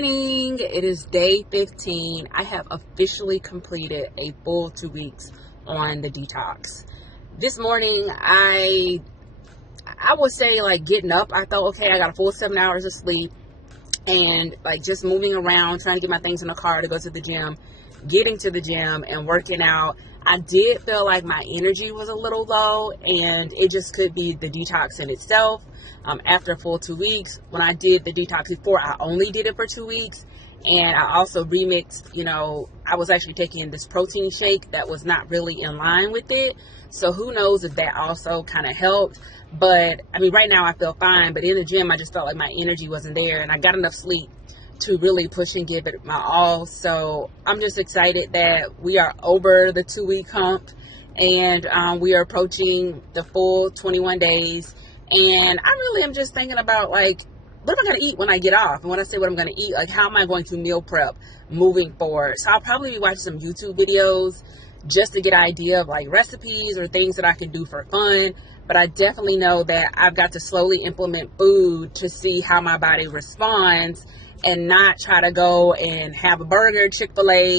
morning. It is day 15. I have officially completed a full 2 weeks on the detox. This morning, I would say like getting up, I thought, okay, I got a full 7 hours of sleep, and like just moving around, trying to get my things in the car to go to the gym, getting to the gym and working out. I did feel like my energy was a little low, and it just could be the detox in itself. After a full 2 weeks, when I did the detox before, I only did it for 2 weeks, and I also remixed, I was actually taking this protein shake that was not really in line with it. So who knows if that also kind of helped. But I mean, right now I feel fine, but in the gym, I just felt like my energy wasn't there, and I got enough sleep to really push and give it my all. So I'm just excited that we are over the 2 week hump, and we are approaching the full 21 days. And I really am just thinking about, like, what am I going to eat when I get off? And when I say what I'm going to eat, like, how am I going to meal prep moving forward? So I'll probably be watching some YouTube videos just to get an idea of like recipes or things that I can do for fun. But I definitely know that I've got to slowly implement food to see how my body responds, and not try to go and have a burger, Chick-fil-A,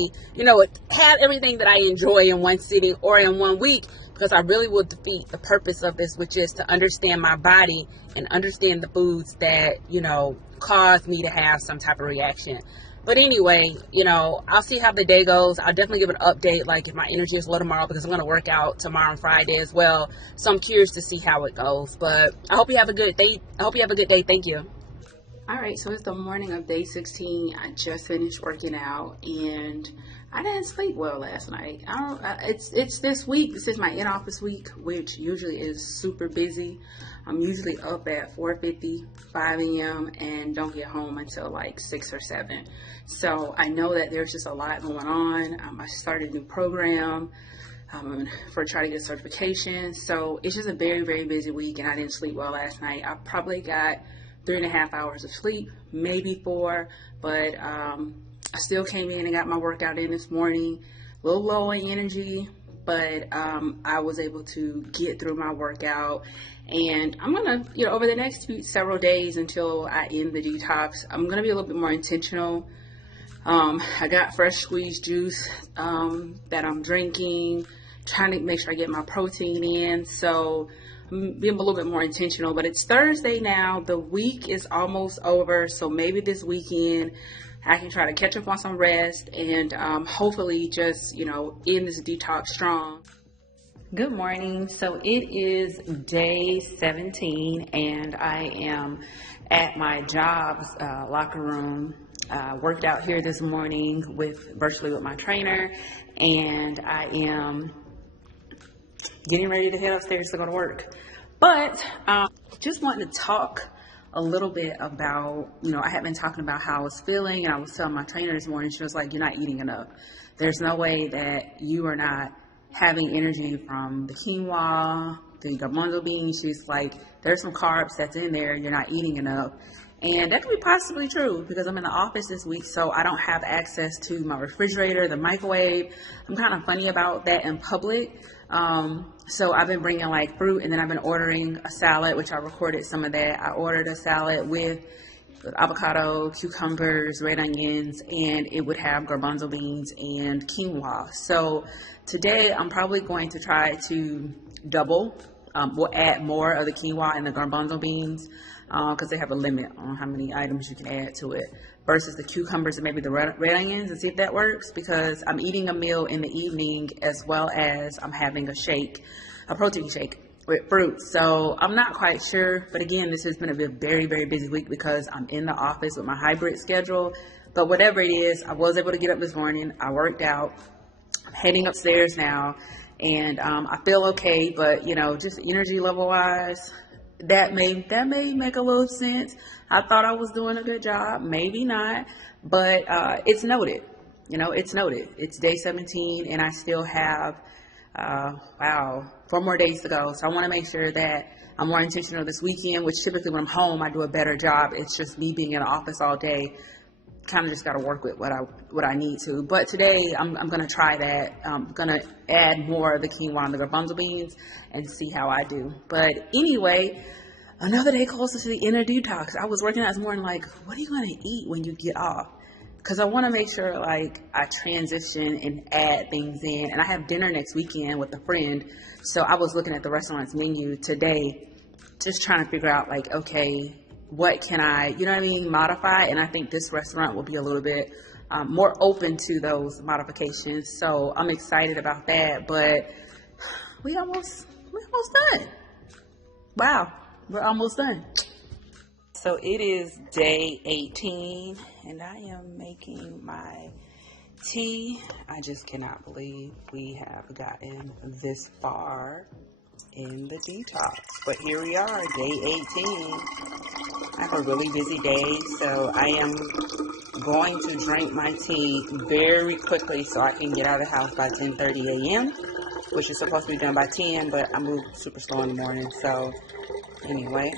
have everything that I enjoy in one sitting or in 1 week, because I really will defeat the purpose of this, which is to understand my body and understand the foods that, cause me to have some type of reaction. But anyway, I'll see how the day goes. I'll definitely give an update, like if my energy is low tomorrow, because I'm going to work out tomorrow and Friday as well. So I'm curious to see how it goes. But I hope you have a good day. Thank you. All right, so it's the morning of day 16. I just finished working out, and I didn't sleep well last night. It's this week. This is my in-office week, which usually is super busy. I'm usually up at 4:50, 5 a.m. and don't get home until like 6 or 7. So I know that there's just a lot going on. I started a new program for trying to get certification. So it's just a very, very busy week, and I didn't sleep well last night. I probably got 3.5 hours of sleep, maybe 4, but I still came in and got my workout in this morning. A little low in energy, but I was able to get through my workout. And I'm gonna, over the next several days until I end the detox, I'm gonna be a little bit more intentional. I got fresh squeezed juice that I'm drinking, trying to make sure I get my protein in. So I'm being a little bit more intentional. But it's Thursday now. The week is almost over. So maybe this weekend I can try to catch up on some rest, and hopefully just, end this detox strong. Good morning. So it is day 17, and I am at my job's locker room. Worked out here this morning virtually with my trainer, and I am getting ready to head upstairs to go to work. But just wanting to talk a little bit about, I had been talking about how I was feeling, and I was telling my trainer this morning, she was like, you're not eating enough. There's no way that you are not having energy from the quinoa, the garbanzo beans. She's like, there's some carbs that's in there, you're not eating enough. And that could be possibly true, because I'm in the office this week, so I don't have access to my refrigerator, the microwave. I'm kind of funny about that in public. So I've been bringing like fruit, and then I've been ordering a salad, which I recorded some of that. I ordered a salad with avocado, cucumbers, red onions, and it would have garbanzo beans and quinoa. So today I'm probably going to try to double. We'll add more of the quinoa and the garbanzo beans, because they have a limit on how many items you can add to it, versus the cucumbers and maybe the red onions, and see if that works, because I'm eating a meal in the evening as well as I'm having a protein shake with fruit. So I'm not quite sure, but again, this has been a very, very busy week because I'm in the office with my hybrid schedule. But whatever it is, I was able to get up this morning. I worked out. I'm heading upstairs now, and I feel okay, but just energy level wise, that may make a little sense. I thought I was doing a good job, maybe not, but it's noted. It's noted. It's day 17, and I still have 4 more days to go. So I want to make sure that I'm more intentional this weekend, which typically when I'm home I do a better job. It's just me being in the office all day. Kind of just got to work with what I need to. But today I'm going to try that. I'm going to add more of the quinoa and the garbanzo beans and see how I do. But anyway, Another day closer to the end of detox. I was working out this morning like, what are you going to eat when you get off? Because I want to make sure like I transition and add things in. And I have dinner next weekend with a friend. So I was looking at the restaurant's menu today, just trying to figure out like, okay, what can I, you know what I mean, modify? And I think this restaurant will be a little bit more open to those modifications. So I'm excited about that. But we're almost done. Wow, we're almost done. So it is day 18 and I am making my tea. I just cannot believe we have gotten this far in the detox. But here we are, day 18. I have a really busy day, so I am going to drink my tea very quickly so I can get out of the house by 10:30 a.m., which is supposed to be done by 10, but I move super slow in the morning. So anyway.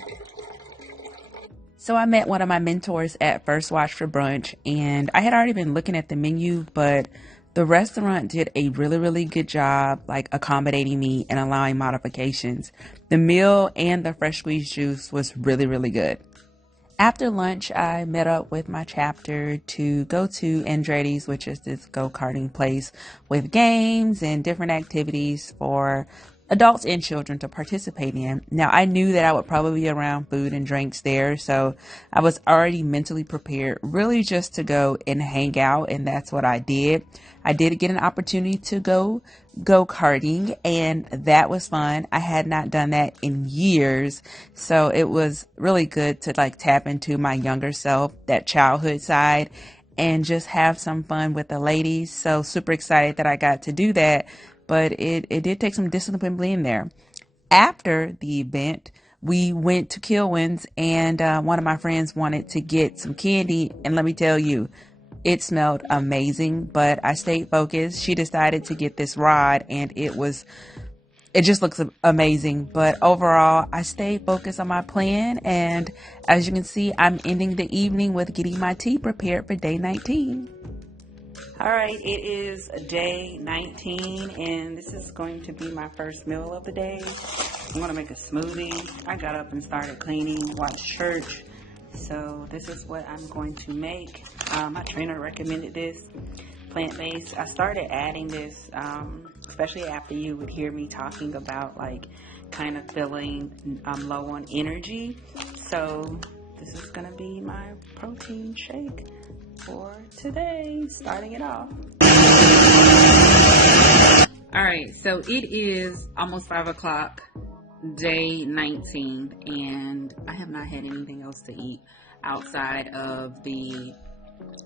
So I met one of my mentors at First Watch for brunch, and I had already been looking at the menu, but the restaurant did a really, really good job like accommodating me and allowing modifications. The meal and the fresh squeezed juice was really, really good. After lunch, I met up with my chapter to go to Andretti's, which is this go-karting place with games and different activities for adults and children to participate in. Now, I knew that I would probably be around food and drinks there, so I was already mentally prepared really just to go and hang out, and that's what I did. I did get an opportunity to go karting, and that was fun. I had not done that in years, so it was really good to like tap into my younger self, that childhood side, and just have some fun with the ladies. So super excited that I got to do that. But it did take some discipline being there. After the event, we went to Kilwins, and one of my friends wanted to get some candy. And let me tell you, it smelled amazing, but I stayed focused. She decided to get this rod, and it just looks amazing. But overall, I stayed focused on my plan. And as you can see, I'm ending the evening with getting my tea prepared for day 19. All right, it is day 19, and this is going to be my first meal of the day. I'm going to make a smoothie. I got up and started cleaning, watched church, so this is what I'm going to make. My trainer recommended this, plant-based. I started adding this, especially after you would hear me talking about like kind of feeling low on energy. So this is going to be my protein shake for today, starting it off. All right, so it is almost 5 o'clock, day 19, and I have not had anything else to eat outside of the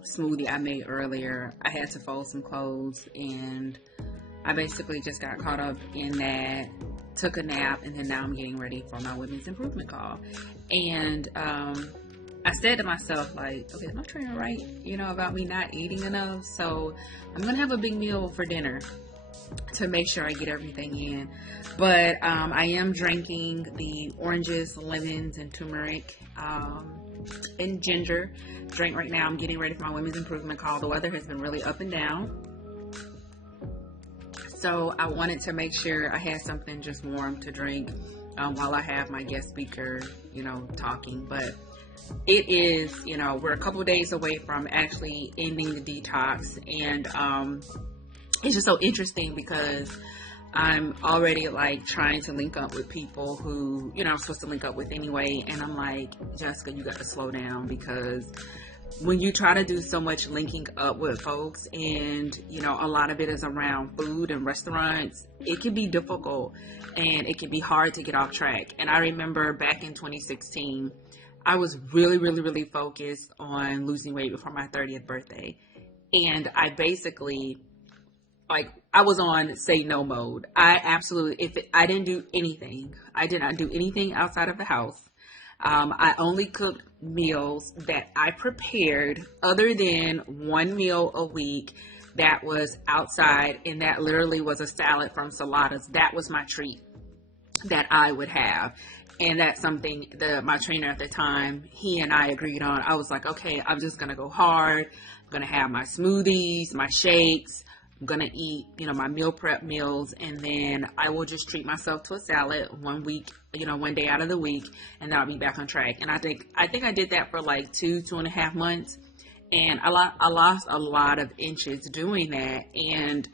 smoothie I made earlier. I had to fold some clothes, and I basically just got caught up in that, took a nap, and then now I'm getting ready for my women's improvement call. And I said to myself, like, okay, is my trainer right, about me not eating enough? So I'm going to have a big meal for dinner to make sure I get everything in. But I am drinking the oranges, lemons, and turmeric and ginger drink right now. I'm getting ready for my women's improvement call. The weather has been really up and down, so I wanted to make sure I had something just warm to drink while I have my guest speaker, talking. But it is, we're a couple of days away from actually ending the detox, and it's just so interesting because I'm already like trying to link up with people who, I'm supposed to link up with anyway, and I'm like, Jessica, you got to slow down, because when you try to do so much linking up with folks and, a lot of it is around food and restaurants, it can be difficult and it can be hard to get off track. And I remember back in 2016, I was really, really, really focused on losing weight before my 30th birthday. And I basically, I was on say no mode. I didn't do anything. I did not do anything outside of the house. I only cooked meals that I prepared, other than one meal a week that was outside, and that literally was a salad from Saladas. That was my treat that I would have. And that's something that my trainer at the time, he and I agreed on. I was like, okay, I'm just going to go hard. I'm going to have my smoothies, my shakes, gonna eat, my meal prep meals, and then I will just treat myself to a salad one week, one day out of the week, and then I'll be back on track. And I think I did that for like 2.5 months, and I lost a lot of inches doing that, and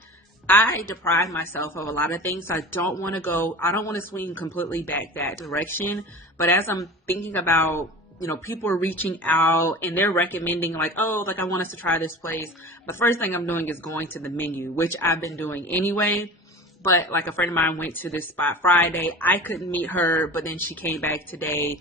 I deprived myself of a lot of things. I don't want to swing completely back that direction. But as I'm thinking about, people are reaching out and they're recommending like, oh, like I want us to try this place. The first thing I'm doing is going to the menu, which I've been doing anyway. But like a friend of mine went to this spot Friday. I couldn't meet her, but then she came back today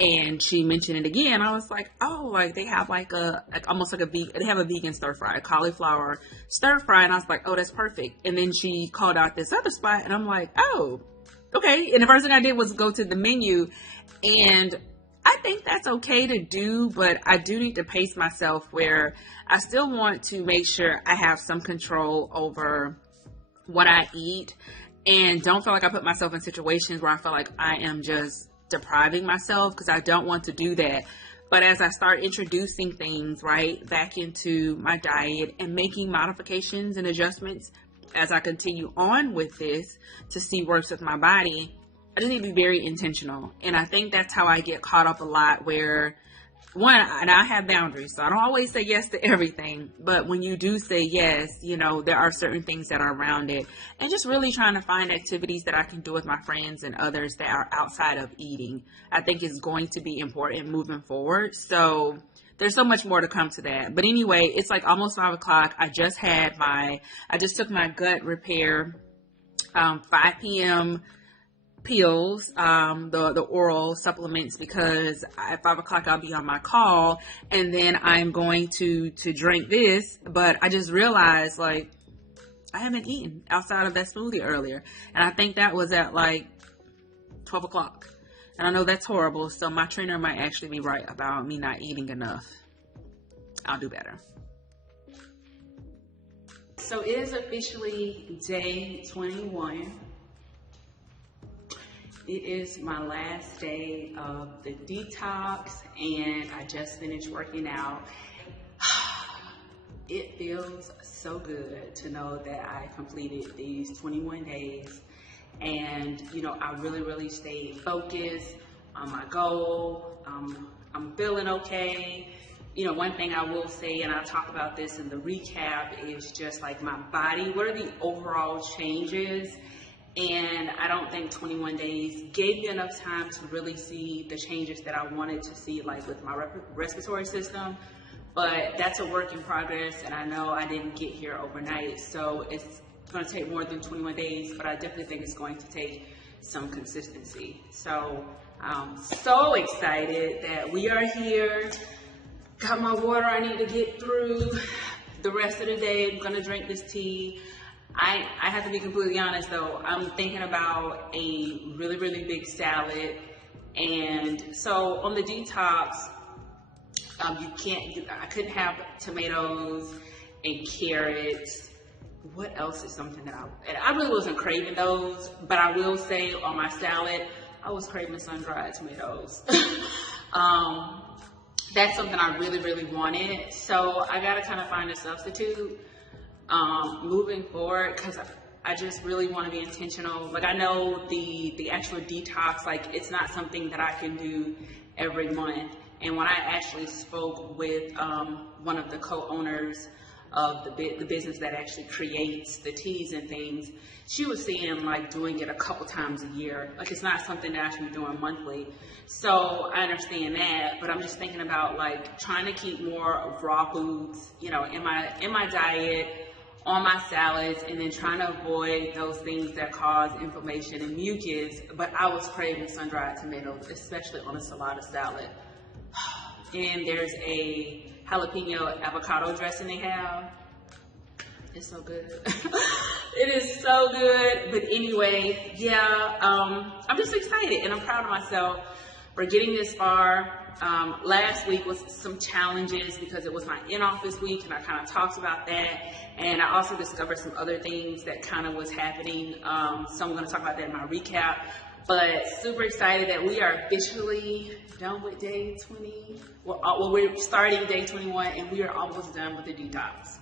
and she mentioned it again. I was like, oh, like they have they have a vegan stir fry, a cauliflower stir fry. And I was like, oh, that's perfect. And then she called out this other spot and I'm like, oh, okay. And the first thing I did was go to the menu, and I think that's okay to do, but I do need to pace myself where I still want to make sure I have some control over what I eat and don't feel like I put myself in situations where I feel like I am just depriving myself, because I don't want to do that. But as I start introducing things back into my diet and making modifications and adjustments as I continue on with this to see works with my body, I just need to be very intentional. And I think that's how I get caught up a lot, where and I have boundaries, so I don't always say yes to everything. But when you do say yes, there are certain things that are around it, and just really trying to find activities that I can do with my friends and others that are outside of eating, I think is going to be important moving forward. So there's so much more to come to that. But anyway, it's like almost 5 o'clock. I just took my gut repair, 5 p.m. pills, the oral supplements, because at 5 o'clock I'll be on my call, and then I'm going to drink this. But I just realized I haven't eaten outside of that smoothie earlier, and I think that was at 12 o'clock. And I know that's horrible, so my trainer might actually be right about me not eating enough. I'll do better. So it is officially day 21. It is my last day of the detox, and I just finished working out. It feels so good to know that I completed these 21 days, and I really, really stayed focused on my goal. I'm feeling okay. One thing I will say, and I'll talk about this in the recap, is just my body. What are the overall changes? And I don't think 21 days gave me enough time to really see the changes that I wanted to see, with my respiratory system. But that's a work in progress, and I know I didn't get here overnight. So it's going to take more than 21 days, but I definitely think it's going to take some consistency. So I'm so excited that we are here. Got my water I need to get through the rest of the day. I'm going to drink this tea. I have to be completely honest though, I'm thinking about a really, really big salad. And so on the detox, I couldn't have tomatoes and carrots. What else is something that I really wasn't craving those, but I will say on my salad, I was craving sun-dried tomatoes. That's something I really, really wanted. So I got to kind of find a substitute. Moving forward, because I just really want to be intentional. I know the actual detox, it's not something that I can do every month. And when I actually spoke with one of the co-owners of the business that actually creates the teas and things, she was saying doing it a couple times a year. It's not something that I should be doing monthly. So I understand that, but I'm just thinking about trying to keep more of raw foods, in my diet, on my salads, and then trying to avoid those things that cause inflammation and mucus. But I was craving sun-dried tomatoes, especially on a salad salad. And there's a jalapeno avocado dressing they have. It's so good. It is so good. But anyway, yeah, I'm just excited, and I'm proud of myself for getting this far. Last week was some challenges because it was my in-office week, and I kind of talked about that. And I also discovered some other things that kind of was happening. So I'm going to talk about that in my recap. But super excited that we are officially done with day 20. Well, we're starting day 21, and we are almost done with the detox.